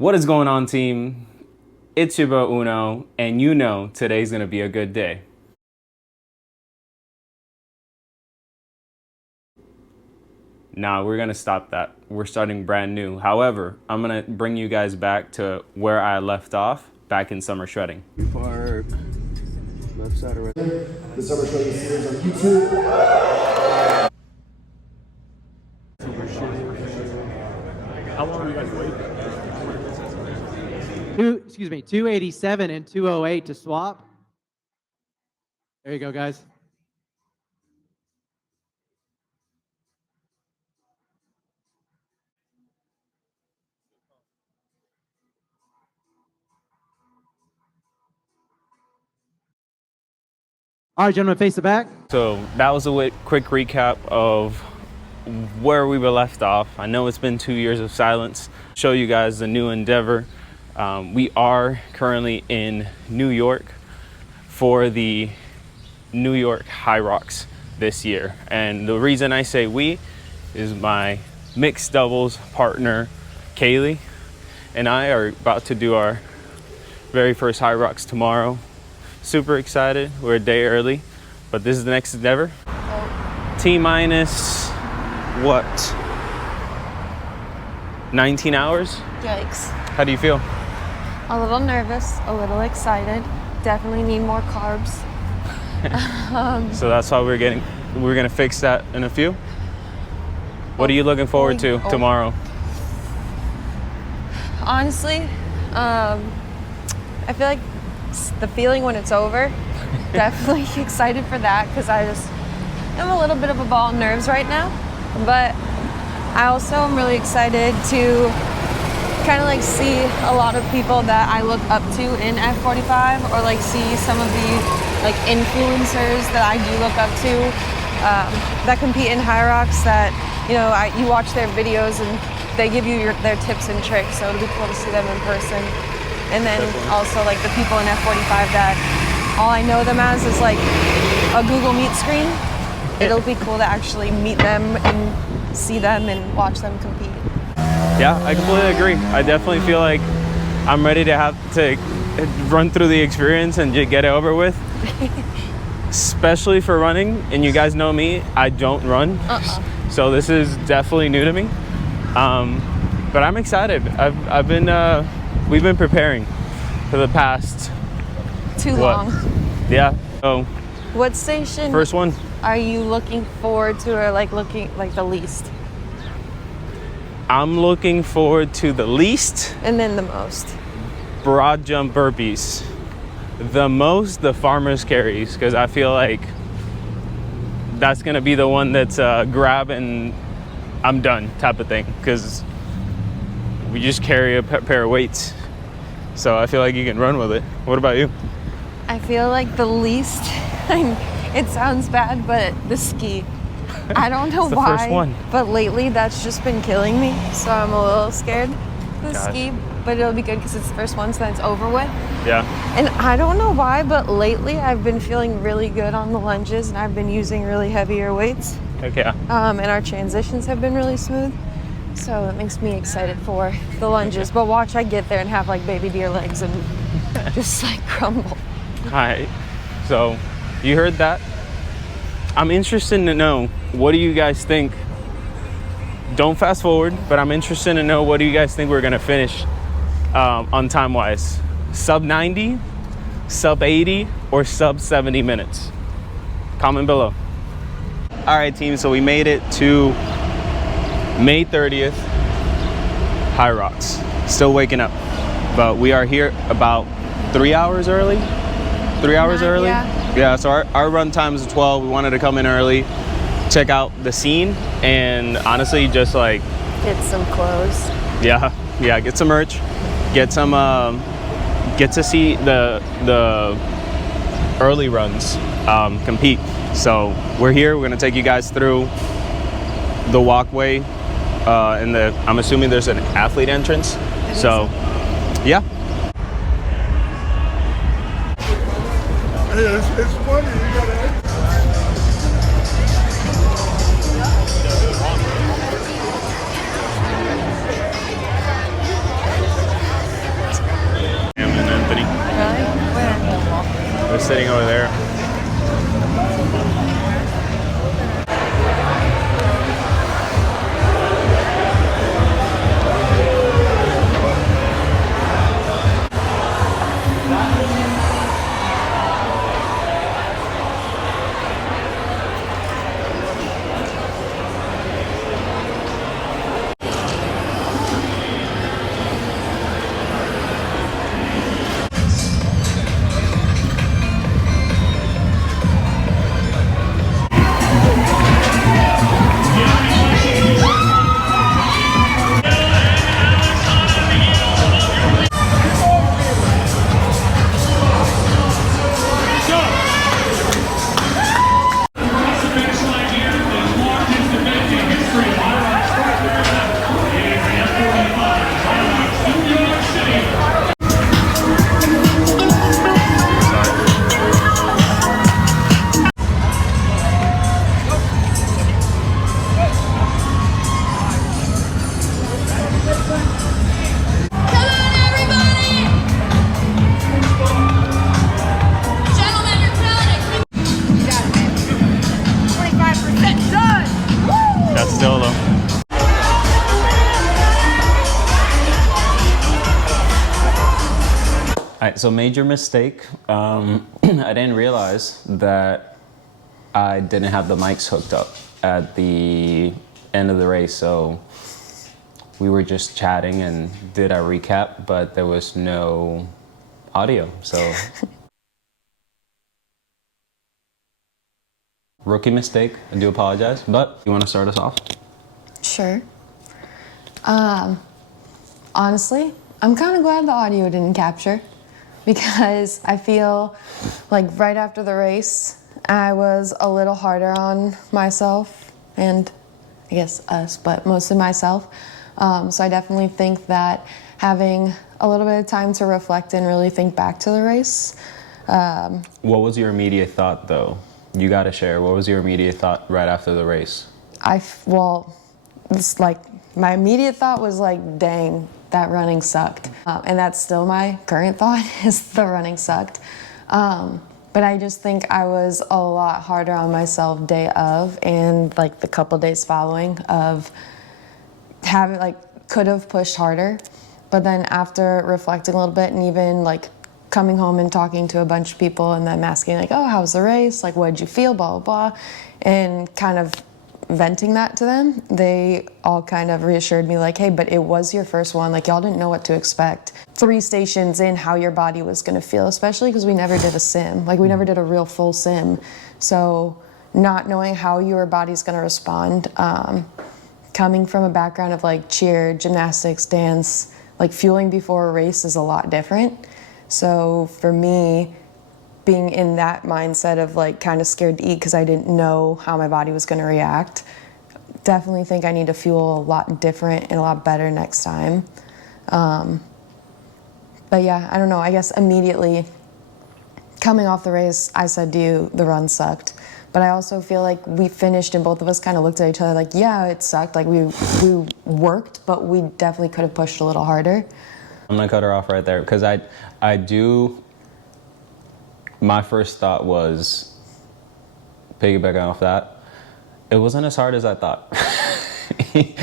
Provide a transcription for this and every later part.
What is going on, team? It's your boy Uno, and you know today's gonna be a good day. Nah, we're gonna stop that. We're starting brand new. However, I'm gonna bring you guys back to where I left off back in summer shredding. Park, left side or right? The summer shredding series on YouTube. How long were you guys waiting? 287 and 208 to swap. There you go, guys. All right, gentlemen, face the back. So that was a quick recap of where we were left off. I know it's been 2 years of silence. Show you guys the new endeavor. We are currently in New York for the New York High Rocks this year. And the reason I say we is my mixed doubles partner, Kaylee, and I are about to do our very first High Rocks tomorrow. Super excited. We're a day early, but this is the next endeavor. T-minus what? 19 hours? Yikes. How do you feel? A little nervous, a little excited. Definitely need more carbs. So that's why we're gonna fix that in a few. What are you looking forward to tomorrow? Honestly, I feel like the feeling when it's over, definitely excited for that because I'm a little bit of a ball of nerves right now. But I also am really excited to kind of like see a lot of people that I look up to in F45 or like see some of the like influencers that I do look up to that compete in High Rocks that, you know, you watch their videos and they give you their tips and tricks. So it'll be cool to see them in person. And then also like the people in F45 that all I know them as is like a Google Meet screen. It'll be cool to actually meet them and see them and watch them compete. Yeah, I completely agree. I definitely feel like I'm ready to have to run through the experience and just get it over with. Especially for running, and you guys know me, I don't run. So this is definitely new to me. But I'm excited. We've been preparing for the past Too long. Yeah. So What station first one. are you looking forward to or like looking like the least? I'm looking forward to the least. And then the most. Broad jump burpees. The most, the farmer's carries, because I feel like that's gonna be the one that's grab and I'm done type of thing, because we just carry a pair of weights. So I feel like you can run with it. What about you? I feel like the least, it sounds bad, but the ski. I don't know It's the why, first one. but lately that's just been killing me. So I'm a little scared of the ski, but it'll be good because it's the first one, so then it's over with. Yeah. And I don't know why, but lately I've been feeling really good on the lunges and I've been using really heavier weights. Okay. And our transitions have been really smooth. So it makes me excited for the lunges. But watch I get there and have like baby deer legs and just like crumble. All right. So you heard that. I'm interested to know, what do you guys think? Don't fast forward, but I'm interested to know, what do you guys think we're gonna finish on time wise? Sub 90, sub 80, or sub 70 minutes? Comment below. All right, team, so we made it to May 30th, High Rocks. Still waking up, but we are here about 3 hours early. 3 hours early? Yeah, so our run time is 12. We wanted to come in early, check out the scene, and honestly just like Get some clothes. Yeah, get some merch, get to see the early runs compete. So we're here, we're gonna take you guys through the walkway, and I'm assuming there's an athlete entrance. So yeah. It's funny, you gotta. sitting over there. That's still low. All right, so major mistake. I didn't realize that I didn't have the mics hooked up at the end of the race, so we were just chatting and did our recap, but there was no audio, so. Rookie mistake, I do apologize, but you want to start us off? Sure. Honestly, I'm kind of glad the audio didn't capture, because I feel like right after the race, I was a little harder on myself and I guess us, but mostly myself. So I definitely think that having a little bit of time to reflect and really think back to the race. What was your immediate thought, though? You got to share. What was your immediate thought right after the race? Well, it's like my immediate thought was like, dang, that running sucked. And that's still my current thought, is the running sucked. But I just think I was a lot harder on myself day of and like the couple days following of having could have pushed harder. But then after reflecting a little bit and even like coming home and talking to a bunch of people and them asking like, oh, how was the race? Like, what did you feel? Blah, blah, blah. And kind of venting that to them, they all kind of reassured me like, hey, but it was your first one. Like, y'all didn't know what to expect. 3 stations in, how your body was going to feel, especially because we never did a sim. Like, we never did a real full sim. So not knowing how your body's going to respond, coming from a background of like cheer, gymnastics, dance, like fueling before a race is a lot different. So for me, being in that mindset of like kind of scared to eat because I didn't know how my body was going to react, definitely think I need to fuel a lot different and a lot better next time. But yeah, I don't know. I guess immediately coming off the race, I said to you, the run sucked. But I also feel like we finished and both of us kind of looked at each other like, yeah, it sucked. Like we worked, but we definitely could have pushed a little harder. I'm gonna cut her off right there because I do. My first thought was, piggybacking off that, it wasn't as hard as I thought.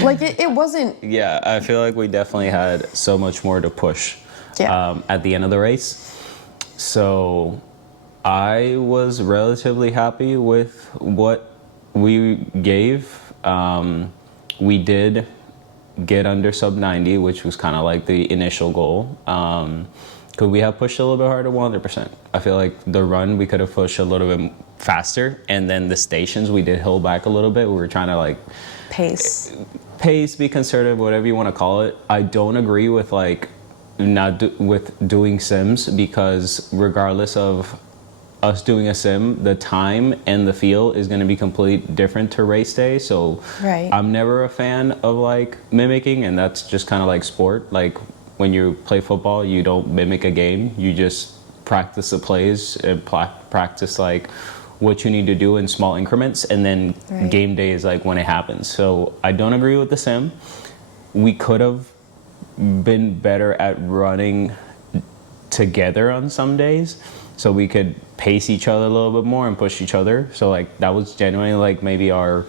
Like it wasn't. Yeah, I feel like we definitely had so much more to push at the end of the race. So I was relatively happy with what we gave. We did get under sub 90, which was kind of like the initial goal. Could we have pushed a little bit harder? 100%. I feel like the run, we could have pushed a little bit faster. And then the stations, we did hold back a little bit. We were trying to like pace, be conservative, whatever you want to call it. I don't agree with like with doing sims, because regardless of us doing a sim, the time and the feel is going to be completely different to race day. So right. I'm never a fan of like mimicking, and that's just kind of like sport. Like when you play football, you don't mimic a game, you just practice the plays and practice like what you need to do in small increments, and then right. Game day is like when it happens. So I don't agree with the sim. We could have been better at running together on some days, so we could pace each other a little bit more and push each other. So like that was genuinely like maybe our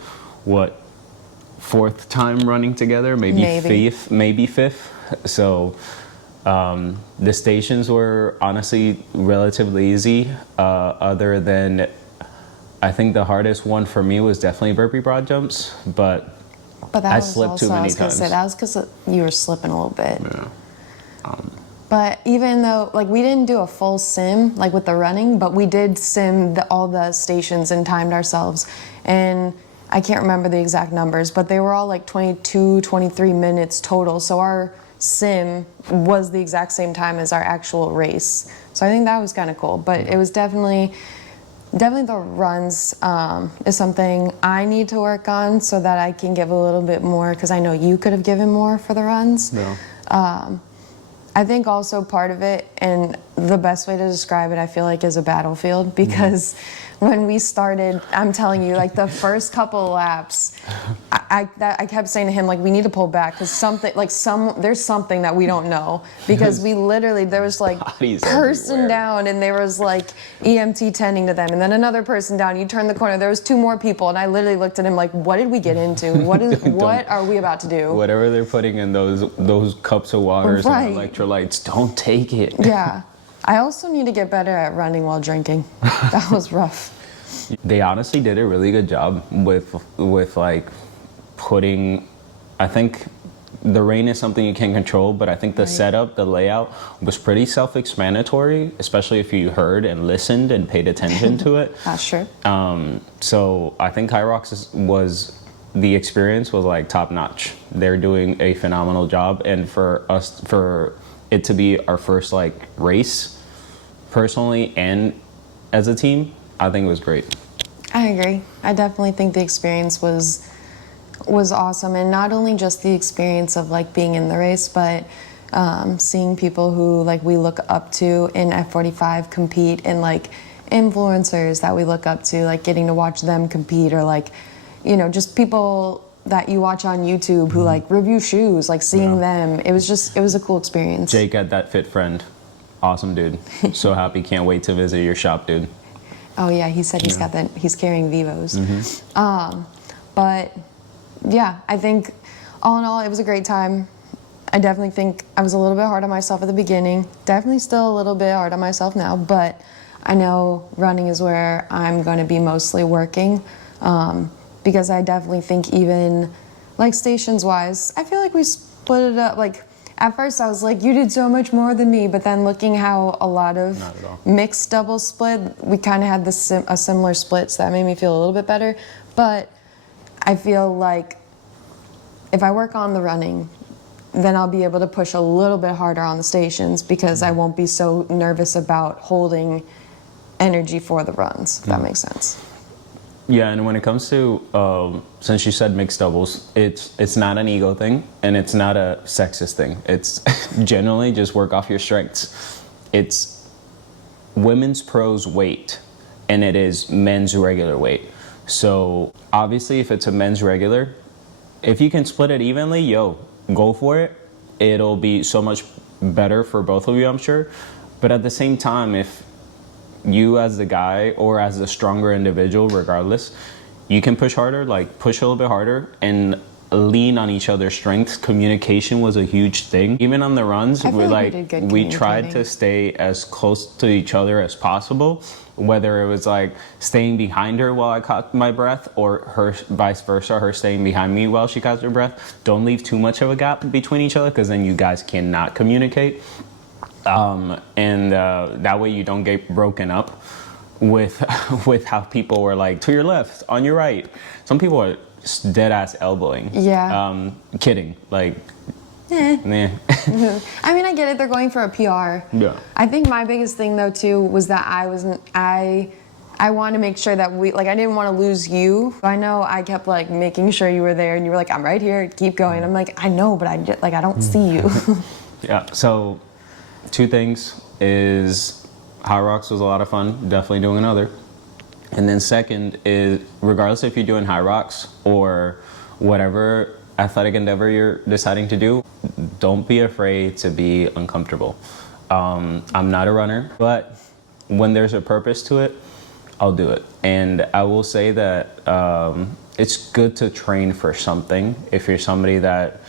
fourth time running together, maybe fifth. So the stations were honestly relatively easy, other than I think the hardest one for me was definitely burpee broad jumps, but that I was slipped also, too many I was gonna times. say, that was because you were slipping a little bit. Yeah. But even though, like, we didn't do a full sim, like with the running, but we did sim all the stations and timed ourselves. And I can't remember the exact numbers, but they were all like 22, 23 minutes total. So our sim was the exact same time as our actual race. So I think that was kind of cool. But it was definitely the runs is something I need to work on so that I can give a little bit more, because I know you could have given more for the runs. No. I think also part of it, and the best way to describe it, I feel like, is a battlefield, because when we started, I'm telling you, like the first couple of laps, I kept saying to him, like, we need to pull back because there's something that we don't know, because we literally, there was like Bodies person everywhere. down and there was like EMT tending to them, and then another person down, you turn the corner, there was 2 more people, and I literally looked at him like, what did we get into? What are we about to do? Whatever they're putting in those cups of waters Right. and electrolytes, don't take it. Yeah. I also need to get better at running while drinking. That was rough. They honestly did a really good job with like putting, I think the rain is something you can't control, but I think the setup, the layout was pretty self-explanatory, especially if you heard and listened and paid attention to it. That's true. So I think the experience was like top notch. They're doing a phenomenal job, and for it to be our first like race, personally and as a team, I think it was great. I agree. I definitely think the experience was awesome, and not only just the experience of like being in the race, but seeing people who like we look up to in F45 compete, and like influencers that we look up to, like getting to watch them compete, or like, you know, just people that you watch on YouTube who like review shoes, like seeing them. It was a cool experience. Jake had that fit friend. Awesome dude. So happy, can't wait to visit your shop, dude. Oh yeah, he said he's carrying Vivos. But yeah, I think all in all, it was a great time. I definitely think I was a little bit hard on myself at the beginning. Definitely still a little bit hard on myself now, but I know running is where I'm going to be mostly working, because I definitely think even like stations wise, I feel like we split it up. Like at first I was like, you did so much more than me, but then looking how a lot of mixed doubles split, we kind of had a similar split, so that made me feel a little bit better. But I feel like if I work on the running, then I'll be able to push a little bit harder on the stations, because I won't be so nervous about holding energy for the runs, if that makes sense. Yeah, and when it comes to, since you said mixed doubles, it's not an ego thing, and it's not a sexist thing. It's generally just work off your strengths. It's women's pros weight, and it is men's regular weight. So obviously, if it's a men's regular, if you can split it evenly, go for it. It'll be so much better for both of you, I'm sure. But at the same time, if you as the guy or as the stronger individual, regardless, you can push harder, like push a little bit harder and lean on each other's strengths. Communication was a huge thing. Even on the runs, we tried to stay as close to each other as possible, whether it was like staying behind her while I caught my breath, or her vice versa, her staying behind me while she caught her breath. Don't leave too much of a gap between each other, because then you guys cannot communicate. That way you don't get broken up with how people were like, to your left, on your right. Some people are dead ass elbowing. Yeah. Kidding. Like, I nah. mean, I get it. They're going for a PR. Yeah. I think my biggest thing though too was that I wanted to make sure that I didn't want to lose you. I know I kept like making sure you were there, and you were like, I'm right here, keep going. I'm like, I know, but I don't see you. Yeah. So 2 things is High Rocks was a lot of fun, definitely doing another. And then second is, regardless if you're doing High Rocks or whatever athletic endeavor you're deciding to do, don't be afraid to be uncomfortable. I'm not a runner, but when there's a purpose to it, I'll do it. And I will say that it's good to train for something. If you're somebody that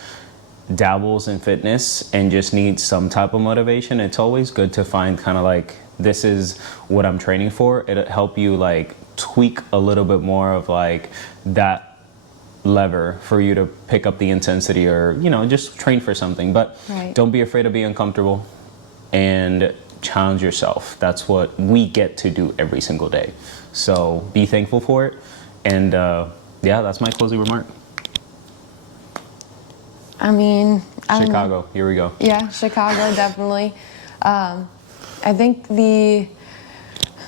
dabbles in fitness and just needs some type of motivation, it's always good to find kind of like, this is what I'm training for. It'll help you like tweak a little bit more of like that lever for you to pick up the intensity, or, you know, just train for something. But Right. don't be afraid of being uncomfortable and challenge yourself. That's what we get to do every single day. So be thankful for it. And yeah, that's my closing remark. I mean, I don't know. Chicago, here we go. Yeah, Chicago, definitely. I think the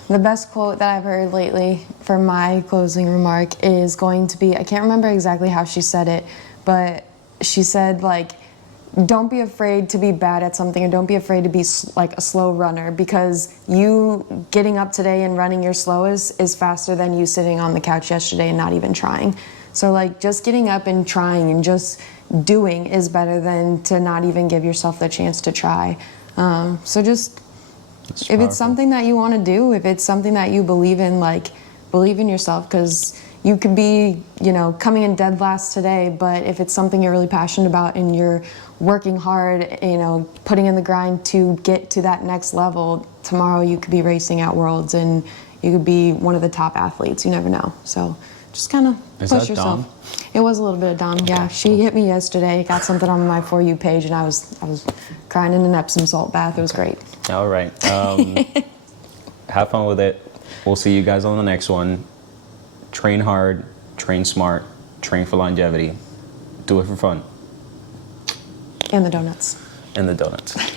best quote that I've heard lately for my closing remark is going to be, I can't remember exactly how she said it, but she said, like, don't be afraid to be bad at something, or don't be afraid to be like a slow runner, because you getting up today and running your slowest is faster than you sitting on the couch yesterday and not even trying. So like, just getting up and trying and just doing is better than to not even give yourself the chance to try. So just, if it's something that you want to do, if it's something that you believe in, like, believe in yourself, because you could be, you know, coming in dead last today, but if it's something you're really passionate about and you're working hard, you know, putting in the grind to get to that next level, tomorrow you could be racing at Worlds and you could be one of the top athletes. You never know. So just kind of push yourself. Dom? It was a little bit of Dom, yeah. She hit me yesterday, got something on my For You page, and I was crying in an Epsom salt bath. It was great. All right. Have fun with it. We'll see you guys on the next one. Train hard, train smart, train for longevity. Do it for fun. And the donuts. And the donuts.